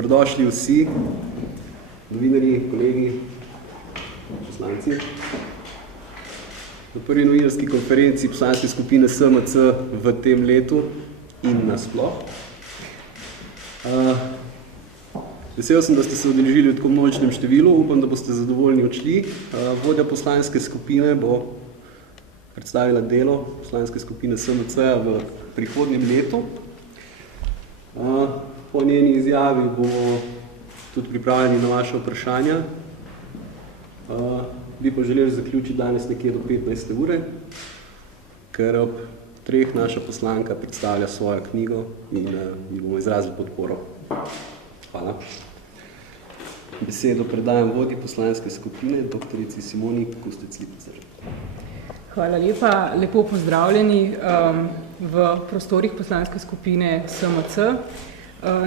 Dobrodošli vsi, novinarji, kolegi, poslanci. Na prvi novinarski konferenci poslanske skupine SMC v tem letu in nasploh. Vesel sem, da ste se udeležili v tako množičnem številu, upam, da boste zadovoljni odšli. Vodja poslanske skupine bo predstavila delo poslanske skupine SMC v prihodnjem letu. Po njeni izjavi bomo tudi pripravljeni na vaše vprašanja. Bi pa želeli zaključiti danes nekje do 15. ure, ker ob 3 naša poslanka predstavlja svojo knjigo in ji bomo izrazili podporo. Hvala. Besedo predajam vodji poslanske skupine, doktorici Simoni Kustec-Lipicer. Hvala lepa, lepo pozdravljeni v prostorih poslanske skupine SMC.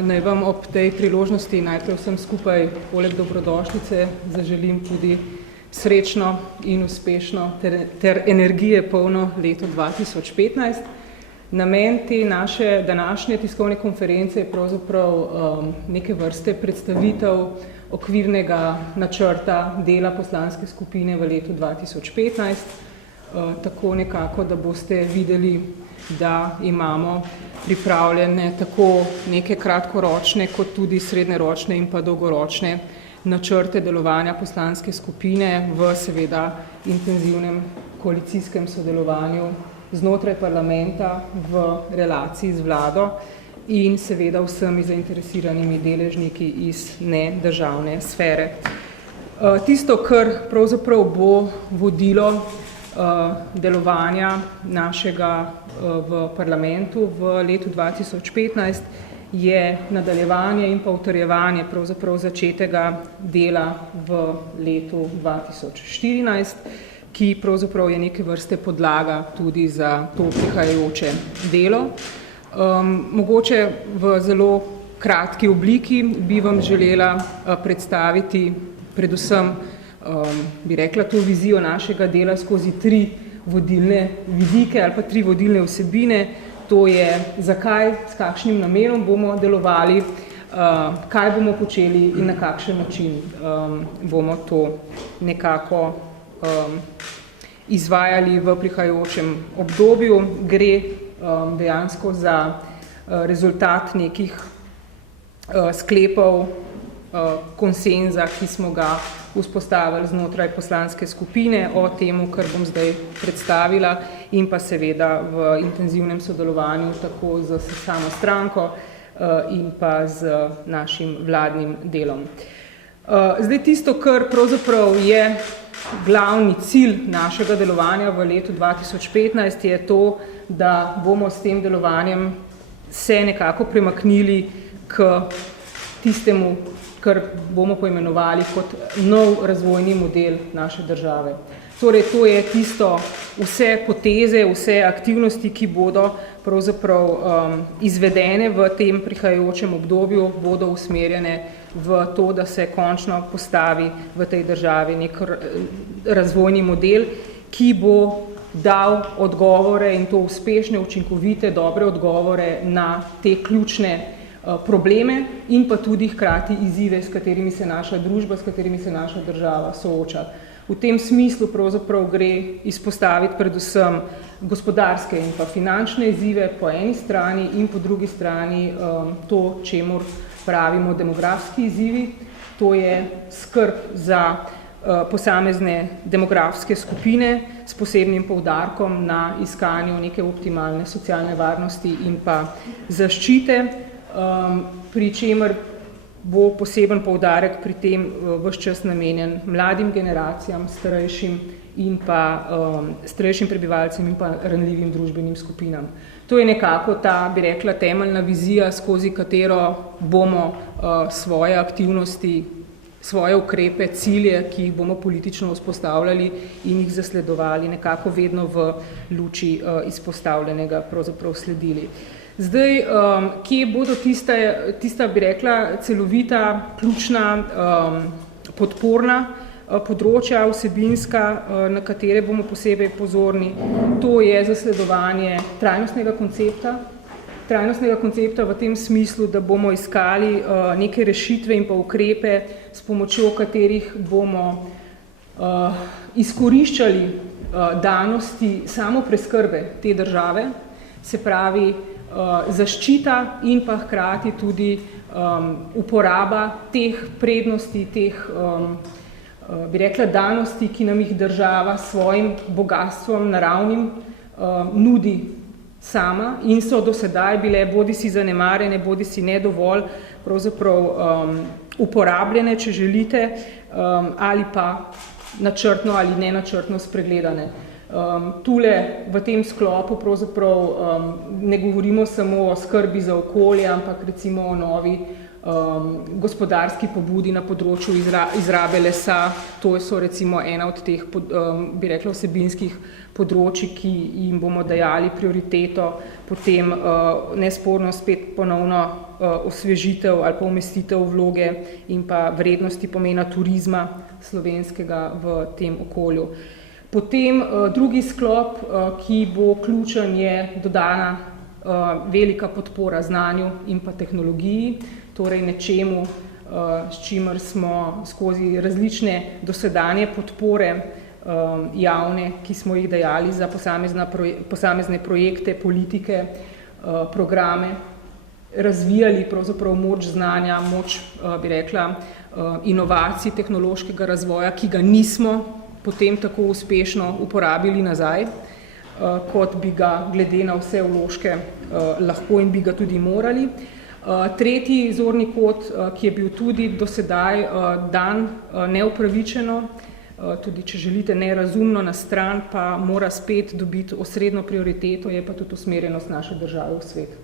Naj vam ob tej priložnosti najprej vsem skupaj poleg dobrodošlice zaželim tudi srečno in uspešno ter energije polno leto 2015. Namen te naše današnje tiskovne konference je pravzaprav neke vrste predstavitev okvirnega načrta dela poslanske skupine v letu 2015. Tako nekako, da boste videli, da imamo pripravljene tako neke kratkoročne, kot tudi srednjeročne in pa dolgoročne načrte delovanja poslanske skupine v seveda intenzivnem koalicijskem sodelovanju znotraj parlamenta v relaciji z vlado in seveda vsemi zainteresiranimi deležniki iz nedržavne sfere. Tisto, kar pravzaprav bo vodilo delovanja našega v parlamentu v letu 2015 je nadaljevanje in pa utrjevanje pravzaprav začetega dela v letu 2014, ki pravzaprav je neke vrste podlaga tudi za to prihajajoče delo. Mogoče v zelo kratki obliki bi vam želela predstaviti predvsem bi rekla to vizijo našega dela skozi 3 vodilne vidike ali pa 3 vodilne vsebine. To je zakaj, s kakšnim namenom bomo delovali, kaj bomo počeli in na kakšen način bomo to nekako izvajali v prihajajočem obdobju. Gre dejansko za rezultat nekih sklepov konsenza, ki smo ga vzpostavili znotraj poslanske skupine o temu, kar bom zdaj predstavila in pa seveda v intenzivnem sodelovanju tako z samo stranko in pa z našim vladnim delom. Zdaj tisto, kar pravzaprav je glavni cilj našega delovanja v letu 2015 je to, da bomo s tem delovanjem se nekako premaknili k tistemu, kar bomo poimenovali kot nov razvojni model naše države. Torej, to je tisto vse poteze, vse aktivnosti, ki bodo pravzaprav izvedene v tem prihajajočem obdobju, bodo usmerjene v to, da se končno postavi v tej državi nek razvojni model, ki bo dal odgovore in to uspešne, učinkovite, dobre odgovore na te ključne probleme in pa tudi hkrati izzive, s katerimi se naša družba, s katerimi se naša država sooča. V tem smislu pravzaprav gre izpostaviti predvsem gospodarske in pa finančne izzive po eni strani in po drugi strani to, čemur pravimo demografski izzivi. To je skrb za posamezne demografske skupine s posebnim poudarkom na iskanju neke optimalne socialne varnosti in pa zaščite, pri čemer bo poseben poudarek pri tem ves čas namenjen mladim generacijam, starejšim in pa starejšim prebivalcem in pa ranljivim družbenim skupinam. To je nekako ta, bi rekla, temeljna vizija, skozi katero bomo svoje aktivnosti, svoje ukrepe, cilje, ki jih bomo politično vzpostavljali in jih zasledovali, nekako vedno v luči izpostavljenega pravzaprav sledili. Zdaj, kje bodo tista, bi rekla, celovita, ključna, podporna področja vsebinska, na katere bomo posebej pozorni. To je zasledovanje trajnostnega koncepta, trajnostnega koncepta v tem smislu, da bomo iskali neke rešitve in pa ukrepe, s pomočjo katerih bomo izkoriščali danosti samopreskrbe te države, se pravi zaščita in pa hkrati tudi uporaba teh prednosti, teh bi rekla danosti, ki nam jih država s svojim bogatstvom naravnim nudi sama in so do sedaj bile bodisi zanemarjene, bodisi ne dovolj pravzaprav uporabljene, če želite, ali pa načrtno ali nenačrtno spregledane. Tule v tem sklopu pravzaprav ne govorimo samo o skrbi za okolje, ampak recimo o novi gospodarski pobudi na področju izrabe lesa. To so recimo ena od teh, bi rekla, vsebinskih področji, ki jim bomo dajali prioriteto, potem nesporno spet ponovno osvežitev ali pa umestitev vloge in pa vrednosti pomena turizma slovenskega v tem okolju. Potem drugi sklop, ki bo ključen, je dodana velika podpora znanju in pa tehnologiji, torej nečemu, s čimer smo skozi različne dosedanje podpore javne, ki smo jih dajali za posamezne projekte, politike, programe, razvijali pravzaprav moč znanja, moč, bi rekla, inovacij, tehnološkega razvoja, ki ga nismo potem tako uspešno uporabili nazaj, kot bi ga glede na vse vložke lahko in bi ga tudi morali. Tretji zorni kot, ki je bil tudi do sedaj dan neupravičeno, tudi če želite nerazumno na stran, pa mora spet dobiti osrednjo prioriteto, je pa tudi usmerjenost naše države v svet.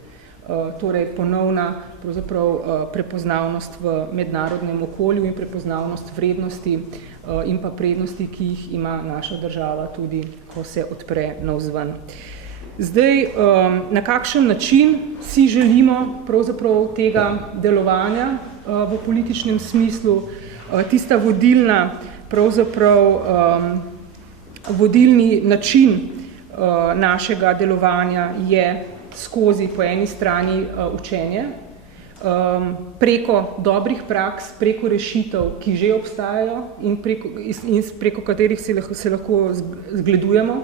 Torej ponovna pravzaprav prepoznavnost v mednarodnem okolju in prepoznavnost vrednosti in pa prednosti, ki jih ima naša država tudi, ko se odpre navzven. Zdaj, na kakšen način si želimo pravzaprav tega delovanja v političnem smislu? Tista vodilna, pravzaprav vodilni način našega delovanja je skozi po eni strani učenje, preko dobrih praks, preko rešitev, ki že obstajajo in preko katerih se lahko zgledujemo,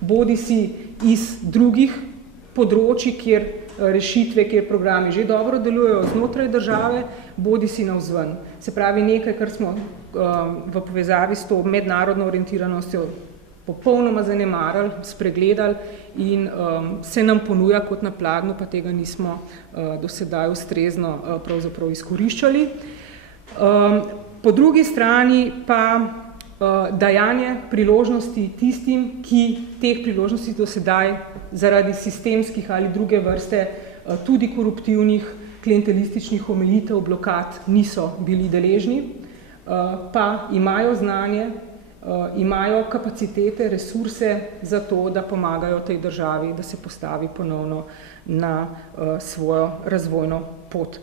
bodisi iz drugih področji, kjer rešitve, kjer programi že dobro delujejo znotraj države, bodisi navzven. Se pravi nekaj, kar smo v povezavi s to mednarodno orientiranostjo popolnoma zanemarili, spregledali in se nam ponuja kot na pladnju, pa tega nismo do sedaj ustrezno pravzaprav izkoriščali. Po drugi strani pa dajanje priložnosti tistim, ki teh priložnosti do sedaj zaradi sistemskih ali druge vrste tudi koruptivnih, klientelističnih omejitev, blokad niso bili deležni, pa imajo znanje, imajo kapacitete, resurse za to, da pomagajo tej državi, da se postavi ponovno na svojo razvojno pot.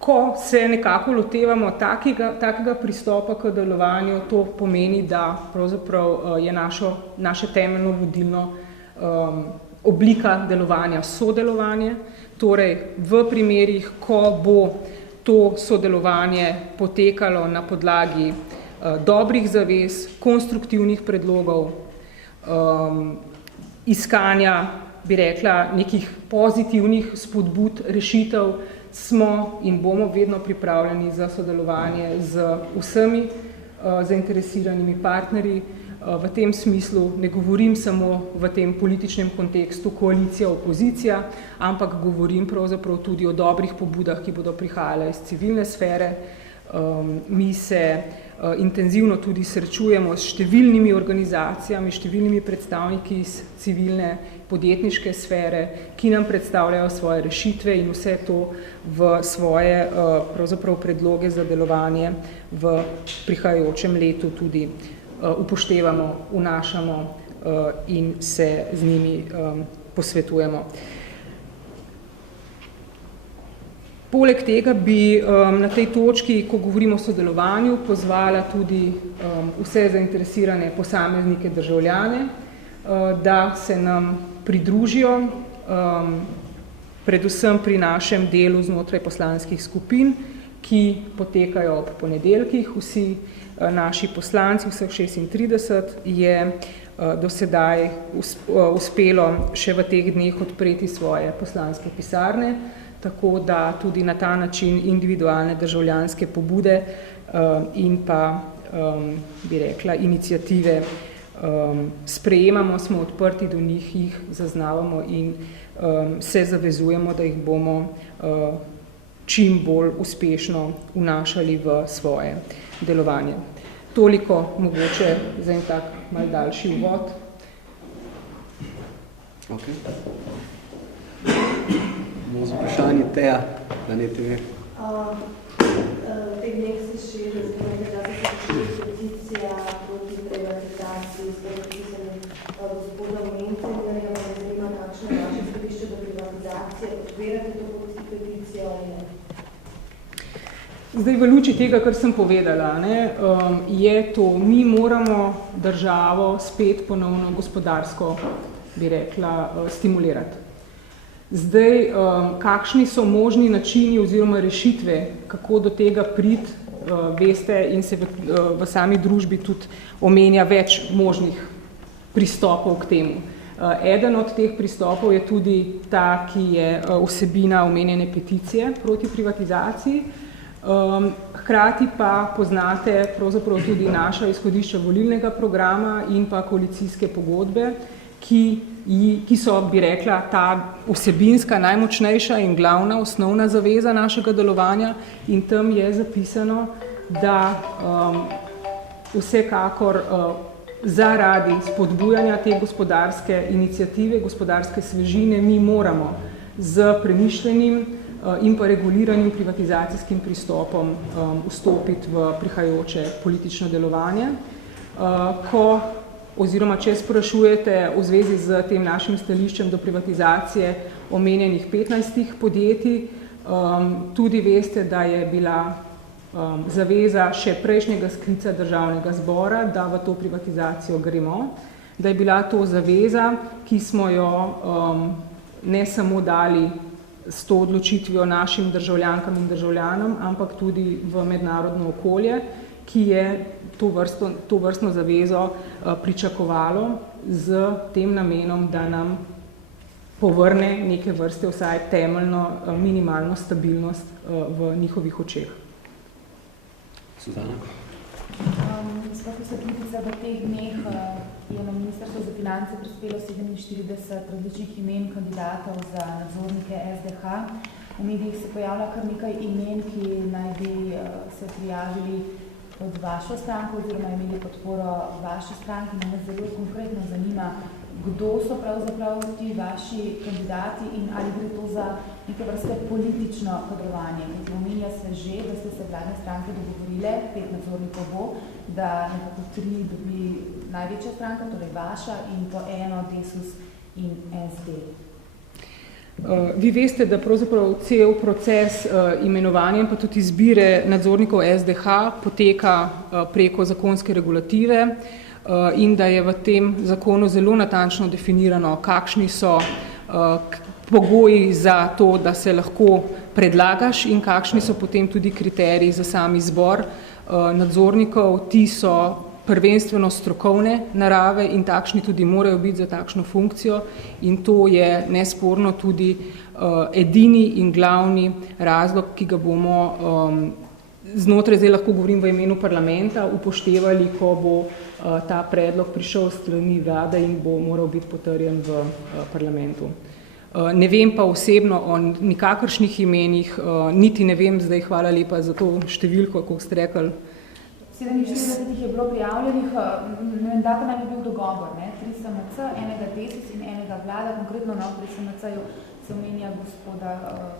Ko se nekako lotevamo takega pristopa k delovanju, to pomeni, da pravzaprav je naše temeljno vodilno oblika delovanja sodelovanje, torej v primerih, ko bo to sodelovanje potekalo na podlagi dobrih zavez, konstruktivnih predlogov, iskanja, bi rekla, nekih pozitivnih spodbud, rešitev, smo in bomo vedno pripravljeni za sodelovanje z vsemi zainteresiranimi partnerji. V tem smislu ne govorim samo v tem političnem kontekstu koalicija-opozicija, ampak govorim pravzaprav tudi o dobrih pobudah, ki bodo prihajale iz civilne sfere. Mi se intenzivno tudi srečujemo s številnimi organizacijami, številnimi predstavniki iz civilne podjetniške sfere, ki nam predstavljajo svoje rešitve in vse to v svoje pravzaprav predloge za delovanje v prihajajočem letu tudi upoštevamo, vnašamo in se z njimi posvetujemo. Poleg tega bi na tej točki, ko govorimo o sodelovanju, pozvala tudi vse zainteresirane posameznike, državljane, da se nam pridružijo predvsem pri našem delu znotraj poslanskih skupin, ki potekajo ob ponedeljkih. Vsi naši poslanci, vseh 36, je do sedaj uspelo še v teh dneh odpreti svoje poslanske pisarne, tako da tudi na ta način individualne državljanske pobude in pa, bi rekla, iniciative sprejemamo, smo odprti do njih, jih zaznavamo in se zavezujemo, da jih bomo čim bolj uspešno vnašali v svoje delovanje. Toliko mogoče za en tak malo daljši uvod. Ok. Bomo z vprašanji Teja, da ne te ve. Teh dneh se širi, da se širi peticija proti privatizaciji, s podpisanjem gospoda Mencingerja, pa me zanima, kakšno je vaše stališče do privatizacije, podpirate to peticijo ali ne? Zdaj, v luči tega, kar sem povedala, je to, mi moramo državo spet ponovno gospodarsko, bi rekla, stimulirati. Zdaj, kakšni so možni načini oziroma rešitve, kako do tega priti, veste, in se v sami družbi tudi omenja več možnih pristopov k temu. Eden od teh pristopov je tudi ta, ki je vsebina omenjene peticije proti privatizaciji. Hkrati pa poznate pravzaprav tudi naša izhodišča volilnega programa in pa koalicijske pogodbe, ki so, bi rekla, ta vsebinska, najmočnejša in glavna, osnovna zaveza našega delovanja, in tam je zapisano, da vsekakor zaradi spodbujanja te gospodarske iniciative, gospodarske svežine, mi moramo z premišljenim in pa reguliranim privatizacijskim pristopom vstopiti v prihajajoče politično delovanje. Oziroma, če sprašujete v zvezi z tem našim stališčem do privatizacije omenjenih 15 podjetij, tudi veste, da je bila zaveza še prejšnjega sklica Državnega zbora, da v to privatizacijo gremo, da je bila to zaveza, ki smo jo ne samo dali s to odločitvijo našim državljankam in državljanom, ampak tudi v mednarodno okolje, ki je to vrstno zavezo pričakovalo z tem namenom, da nam povrne neke vrste vsaj temeljno minimalno stabilnost v njihovih očeh. Suzana? Gospod Svetlica, v teh dneh je na Ministrstvo za finance prispelo 47 različnih imen kandidatov za nadzornike SDH. V medijih se pojavlja kar nekaj imen, ki naj bi se prijavili pod vašo stranko oziroma imeli podporo vaše stranke. Me zelo konkretno zanima, kdo so pravzaprav ti vaši kandidati in ali gre to za neke vrste politično kadrovanje. Omenja se že, da ste se vladne stranke dogovorile, 5 nadzornikov bo, da nekako 3 dobi največja stranka, torej vaša, in po eno Desus in SD. Vi veste, da pravzaprav cel proces imenovanja in pa tudi izbire nadzornikov SDH poteka preko zakonske regulative in da je v tem zakonu zelo natančno definirano, kakšni so pogoji za to, da se lahko predlagaš in kakšni so potem tudi kriteriji za sam izbor nadzornikov. Ti so prvenstveno strokovne narave in takšni tudi morajo biti za takšno funkcijo in to je nesporno tudi edini in glavni razlog, ki ga bomo znotraj, zdaj lahko govorim v imenu parlamenta, upoštevali, ko bo ta predlog prišel s strani vlade in bo moral biti potrjen v parlamentu. Ne vem pa osebno o nikakršnih imenih, niti ne vem zdaj, hvala lepa za to številko, kako ste rekli. 47 je bilo prijavljenih, da pa naj bi bil dogovor, 3 SMC, enega Desus in enega vlada, konkretno pri SMC-ju se omenja gospoda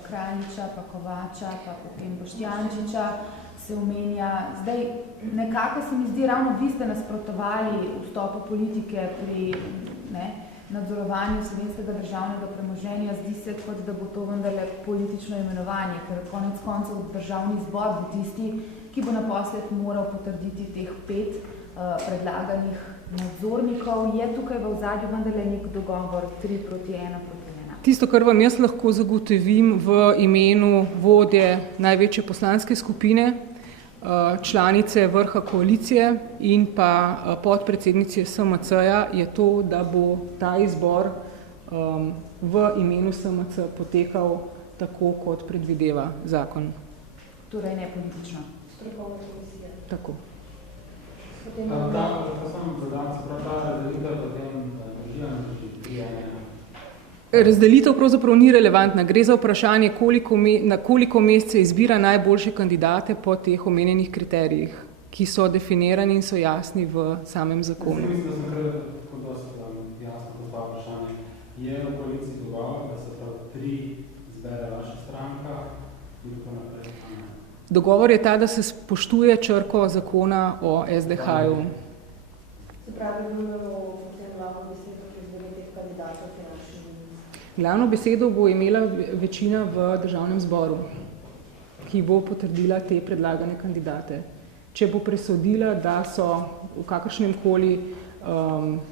Kraljiča, pa Kovača, pa potem Boštjančiča, se omenja. Zdaj, nekako se mi zdi, ravno vi ste nasprotovali vstopu politike pri nadzorovanju slovenskega državnega premoženja. Zdi se, kot da bo to vendarle politično imenovanje, ker konec koncev Državni zbor bo tisti, ki bo naposled moral potrditi teh 5 predlaganih nadzornikov. Je tukaj v ozadju vendarle nek dogovor 3 proti 1 proti 1? Tisto, kar vam jaz lahko zagotovim v imenu vodje največje poslanske skupine, članice vrha koalicije in pa podpredsednice SMC-ja, je to, da bo ta izbor v imenu SMC potekal tako, kot predvideva zakon. Torej ne politično. Strokovna komisija. Tako. Razdelitev pravzaprav ni relevantna. Gre za vprašanje, na koliko mest se izbira najboljše kandidate po teh omenjenih kriterijih, ki so definirani in so jasni v samem zakonu. Je v koaliciji dogovor, da se prav 3 zbere vaša stranka in tako naprej? Dogovor je ta, da se spoštuje črko zakona o SDH-ju. Se pravi, imamo potem glavno besedo, ki izbere teh kandidatov finančnih ministrov. Glavno besedo bo imela večina v državnem zboru, ki bo potrdila te predlagane kandidate. Če bo presodila, da so v kakršnem koli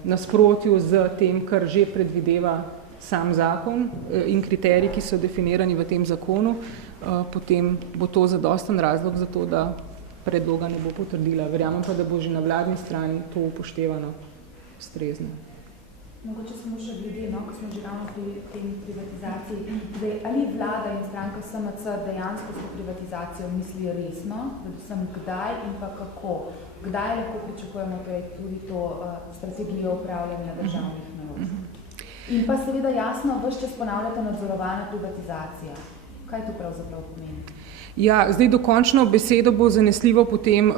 nasprotju z tem, kar že predvideva sam zakon in kriteriji, ki so definirani v tem zakonu, potem bo to zadosten razlog za to, da predloga ne bo potrdila. Verjamem pa, da bo že na vladni strani to upoštevano ustrezno. Mogoče samo še glede, ko smo že ravno pri tem privatizaciji. Zdaj, ali vlada in stranka SMC dejansko s privatizacijo misli resno, predvsem kdaj in pa kako? Kdaj lahko pričakujemo tudi to strategijo upravljanja državnih naložb? In pa seveda jasno, ves čas ponavljate nadzorovana privatizacija. Kaj to pravzaprav pomeni? Ja, zdaj dokončno besedo bo zanesljivo potem,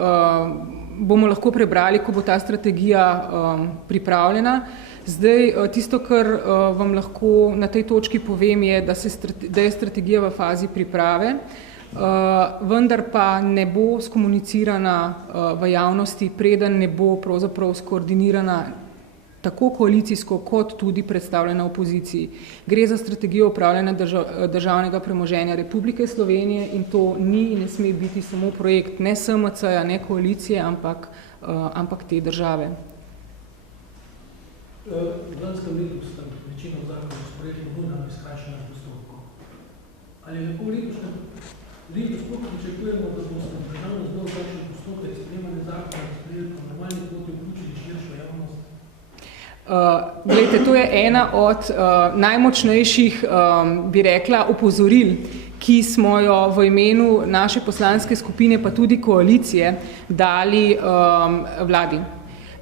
bomo lahko prebrali, ko bo ta strategija pripravljena. Zdaj, tisto, kar vam lahko na tej točki povem, je, da je strategija v fazi priprave, vendar pa ne bo skomunicirana v javnosti, preden ne bo pravzaprav skoordinirana tako koalicijsko, kot tudi predstavljena opoziciji. Gre za strategijo upravljanja državnega premoženja Republike Slovenije in to ni in ne sme biti samo projekt ne SMC-ja, ne koalicije, ampak te države. V lanskem letu sta večino zakonov sprejeli nujna skrajšanja postopkov. Ali lahko letos sploh pričakujemo, da bomo se v državnem zboru takšen postopek sprejemanja zakona sprejeli po normalni poti vključili širšo javnost? Glejte, to je ena od najmočnejših, bi rekla, opozoril, ki smo jo v imenu naše poslanske skupine, pa tudi koalicije, dali vladi.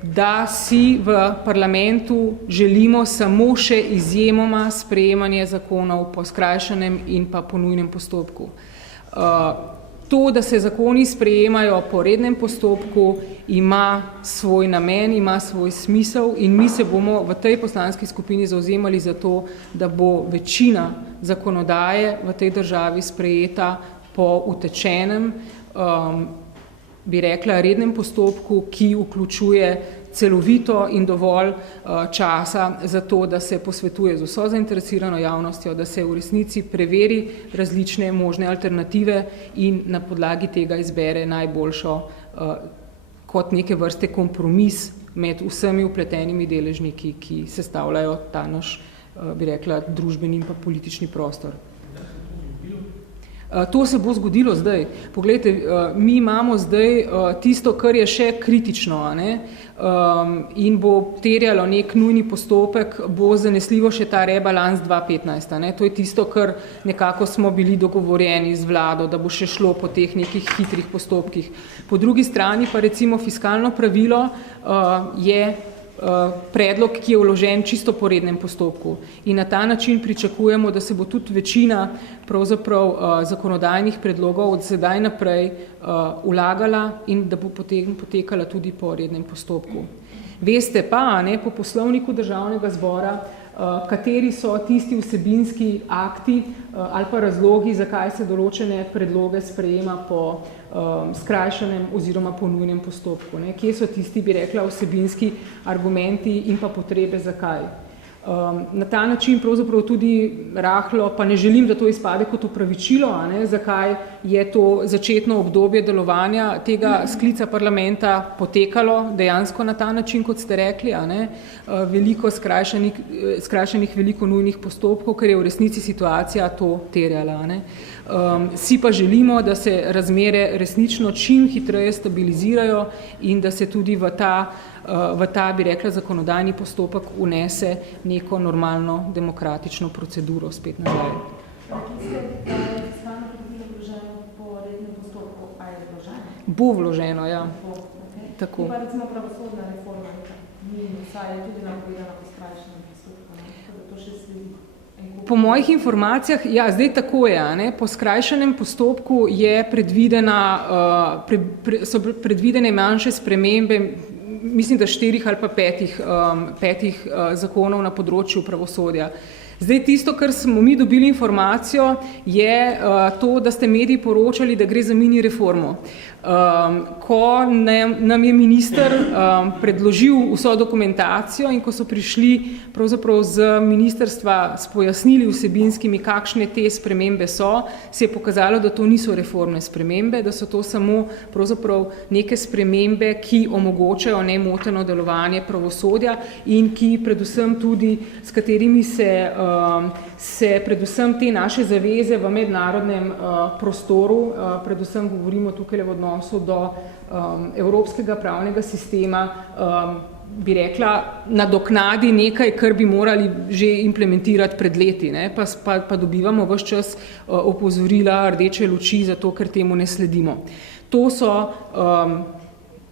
Da si v parlamentu želimo samo še izjemoma sprejemanje zakonov po skrajšanem in pa po nujnem postopku. To, da se zakoni sprejemajo po rednem postopku, ima svoj namen, ima svoj smisel in mi se bomo v tej poslanski skupini zavzemali za to, da bo večina zakonodaje v tej državi sprejeta po utečenem, bi rekla, rednem postopku, ki vključuje celovito in dovolj časa za to, da se posvetuje z vso zainteresirano javnostjo, da se v resnici preveri različne možne alternative in na podlagi tega izbere najboljšo kot neke vrste kompromis med vsemi vpletenimi deležniki, ki sestavljajo ta naš, bi rekla, družbeni in pa politični prostor. To se bo zgodilo zdaj. Poglejte, mi imamo zdaj tisto, kar je še kritično, in bo terjalo nek nujni postopek, bo zanesljivo še ta rebalans 2015. To je tisto, kar nekako smo bili dogovorjeni z vlado, da bo še šlo po teh nekih hitrih postopkih. Po drugi strani pa recimo fiskalno pravilo je predlog, ki je vložen čisto po rednem postopku. In na ta način pričakujemo, da se bo tudi večina pravzaprav zakonodajnih predlogov od sedaj naprej vlagala in da bo potem potekala tudi po rednem postopku. Veste pa, po poslovniku Državnega zbora, kateri so tisti vsebinski akti ali pa razlogi, zakaj se določene predloge sprejema po skrajšanem oziroma po nujnem postopku. Kje so tisti, bi rekla, vsebinski argumenti in pa potrebe, zakaj. Na ta način pravzaprav tudi rahlo, pa ne želim, da to izpade kot opravičilo, zakaj je to začetno obdobje delovanja tega sklica parlamenta potekalo dejansko na ta način, kot ste rekli, veliko skrajšanih, veliko nujnih postopkov, ker je v resnici situacija to terjala. Si pa želimo, da se razmere resnično čim hitreje stabilizirajo in da se tudi v ta, bi rekla, zakonodajni postopek unese neko normalno demokratično proceduro spet nazaj. Bo vloženo, ja. Tako. Pa recimo pravosodna reforma, saj je tudi napovedana po skrajšanem postopku, da to še sledi. Po mojih informacijah, ja, zdaj tako je, po skrajšanem postopku je so predvidene manjše spremembe, mislim, da 4 ali pa 5 zakonov na področju pravosodja. Zdaj, tisto, kar smo mi dobili informacijo, je to, da ste mediji poročali, da gre za mini reformo. Ko nam je minister predložil vso dokumentacijo in ko so prišli pravzaprav z ministrstva s pojasnili vsebinskimi, kakšne te spremembe so, se je pokazalo, da to niso reformne spremembe, da so to samo pravzaprav neke spremembe, ki omogočajo nemoteno delovanje pravosodja in ki predvsem tudi, s katerimi se predvsem te naše zaveze v mednarodnem prostoru, predvsem govorimo tukaj v odnosu do evropskega pravnega sistema, bi rekla, nadoknadi nekaj, kar bi morali že implementirati pred leti, pa dobivamo ves čas opozorila, rdeče luči, zato ker temu ne sledimo. To so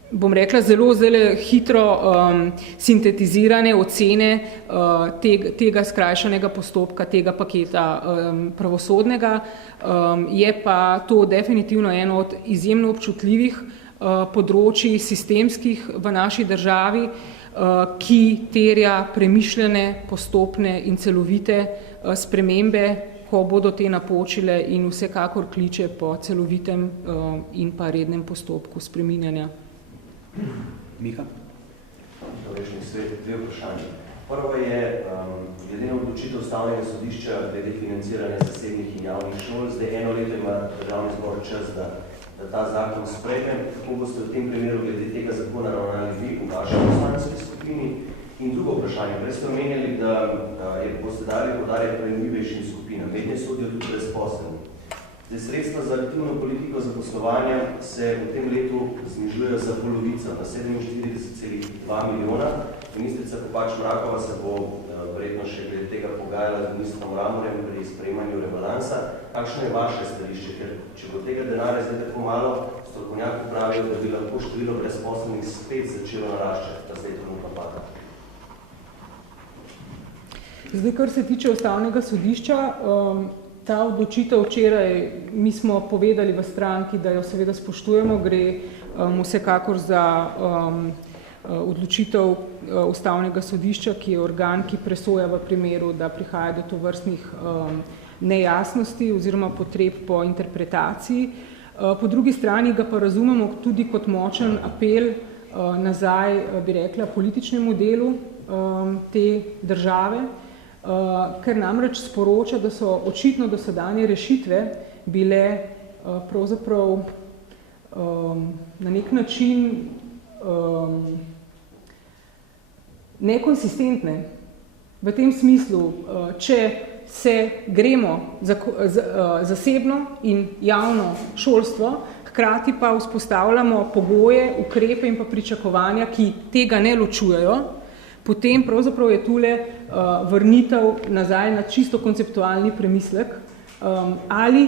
bom rekla, zelo hitro sintetizirane ocene tega skrajšanega postopka, tega paketa pravosodnega. Je pa to definitivno eno od izjemno občutljivih področij sistemskih v naši državi, ki terja premišljene, postopne in celovite spremembe, ko bodo te napočile in vsekakor kliče po celovitem in pa rednem postopku spreminjanja. Miha? Človeški svet, 2 vprašanja. Prvo je, glede na odločitev Ustavnega sodišča glede financiranja zasebnih in javnih šol, zdaj 1 leto ima Državni zbor čas, da ta zakon sprejme. Kako boste v tem primeru glede tega zakona ravnali vi v vaši poslanski skupini? In drugo vprašanje, prej ste omenjali, da boste dali poudarek ranljivejšim skupinam, mednje sodijo tudi brezposelni. Zdaj, sredstva za aktivno politiko zaposlovanja se v tem letu znižujejo za polovico, na 47,2 milijona. Ministrica Kopač-Mrakova se bo verjetno še glede tega pogajala z ministrom Mramorjem pri sprejemanju rebalansa. Kakšno je vaše stališče? Ker če bo tega denarja zdaj tako malo, strokovnjaki pravijo, da bi lahko število brezposelnih spet začelo naraščati, da zdaj trenutno pada. Zdaj, kar se tiče Ustavnega sodišča, ta odločitev včeraj, mi smo povedali v stranki, da jo seveda spoštujemo, gre vsekakor za odločitev Ustavnega sodišča, ki je organ, ki presoja v primeru, da prihaja do tovrstnih nejasnosti oziroma potreb po interpretaciji. Po drugi strani ga pa razumemo tudi kot močen apel nazaj, bi rekla, političnemu delu te države, ker namreč sporoča, da so očitno dosedanje rešitve bile pravzaprav na nek način nekonsistentne. V tem smislu, če se gremo zasebno in javno šolstvo, hkrati pa vzpostavljamo pogoje, ukrepe in pa pričakovanja, ki tega ne ločujejo, potem pravzaprav je tule vrnitev nazaj na čisto konceptualni premislek, ali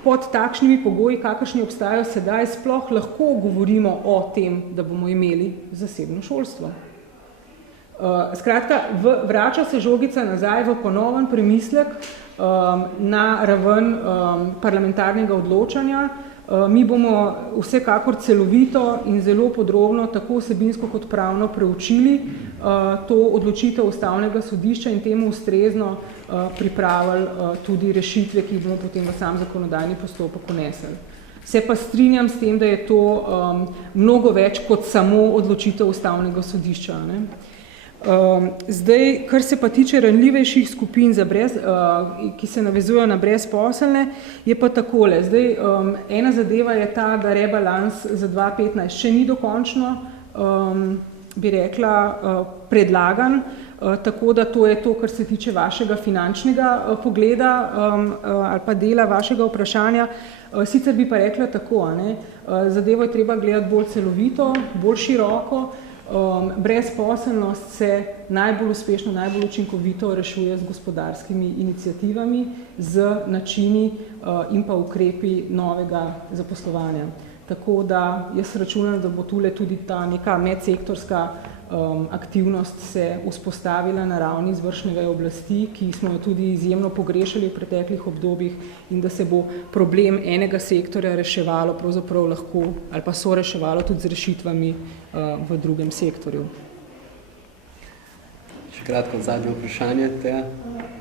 pod takšnimi pogoji, kakršni obstajajo sedaj, sploh lahko govorimo o tem, da bomo imeli zasebno šolstvo. Skratka, vrača se žogica nazaj v ponoven premislek na raven parlamentarnega odločanja. Mi bomo vsekakor celovito in zelo podrobno, tako vsebinsko kot pravno, preučili to odločitev Ustavnega sodišča in temu ustrezno pripravili tudi rešitve, ki bomo potem v sam zakonodajni postopek unesli. Se pa strinjam s tem, da je to mnogo več kot samo odločitev Ustavnega sodišča. Zdaj, kar se pa tiče ranljivejših skupin, ki se navezujejo na brezposelne, je pa takole. Zdaj, ena zadeva je ta, da rebalans za 2015 še ni dokončno, bi rekla, predlagan, tako da to je to, kar se tiče vašega finančnega pogleda ali pa dela vašega vprašanja. Sicer bi pa rekla tako, zadevo je treba gledati bolj celovito, bolj široko. Brezposelnost se najbolj uspešno, najbolj učinkovito rešuje z gospodarskimi iniciativami, z načini in pa ukrepi novega zaposlovanja. Tako da jaz računam, da bo tule tudi ta neka medsektorska aktivnost se vzpostavila na ravni izvršnega oblasti, ki smo jo tudi izjemno pogrešali v preteklih obdobjih, in da se bo problem enega sektorja reševalo pravzaprav lahko ali pa so reševalo tudi z rešitvami v drugem sektorju. Še kratko zadnje vprašanje, Teja.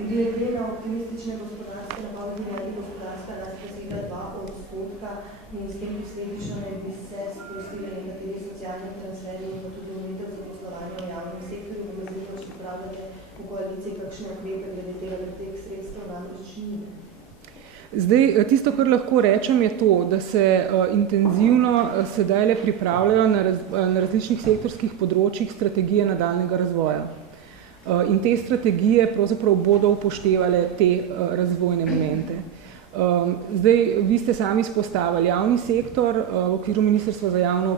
Glede na optimistične gospodarske napovedi, gospodarska rast presega 2%, in s tem posledično ne bi se sprostili nekateri socialni transferji in tudi omejitev zaposlovanja v javnem sektorju, bi me zanimalo, če pripravljate v koaliciji kakšne ukrepe glede tega, da teh sredstev namreč ni. Zdaj, tisto, kar lahko rečem, je to, da se intenzivno sedajle pripravljajo na različnih sektorskih področjih strategije nadaljnjega razvoja. In te strategije pravzaprav bodo upoštevale te razvojne momente. Zdaj, vi ste sami izpostavili javni sektor, v okviru Ministrstva za javno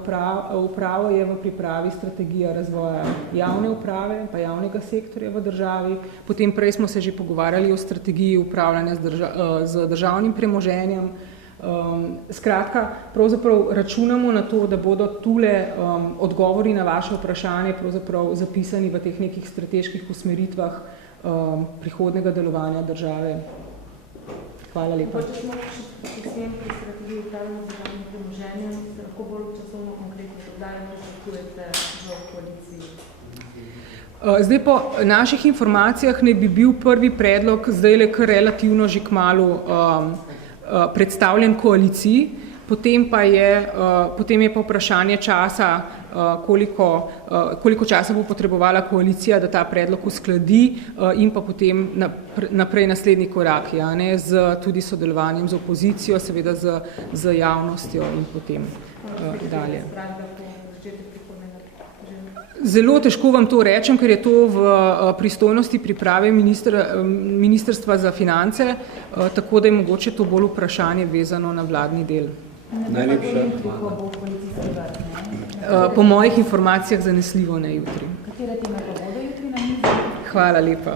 upravo je v pripravi strategija razvoja javne uprave pa javnega sektorja v državi. Potem prej smo se že pogovarjali o strategiji upravljanja z državnim premoženjem. Skratka, pravzaprav računamo na to, da bodo tule odgovori na vaše vprašanje pravzaprav zapisani v teh nekih strateških usmeritvah prihodnega delovanja države. Hvala lepa. Če smo še pri strategiji upravljanja z državnim premoženjem, ste lahko bolj časovno konkretno, kdaj načrtujete v koaliciji? Zdaj, po naših informacijah naj bi bil prvi predlog zdajle kar relativno že kmalu predstavljen koaliciji, potem je pa vprašanje časa, koliko časa bo potrebovala koalicija, da ta predlog uskladi in pa potem naprej naslednji koraki, z tudi sodelovanjem z opozicijo, seveda z javnostjo in potem dalje. Zelo težko vam to rečem, ker je to v pristojnosti priprave Ministrstva za finance, tako da je mogoče to bolj vprašanje vezano na vladni del. Najlepša. Po mojih informacijah zanesljivo ne jutri. Katere teme pa bodo jutri na mizi? Hvala lepa.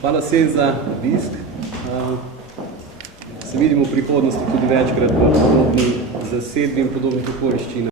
Hvala vsem za obisk. Se vidimo v prihodnosti tudi večkrat v podobni zasedbi in podobnih okoliščinah.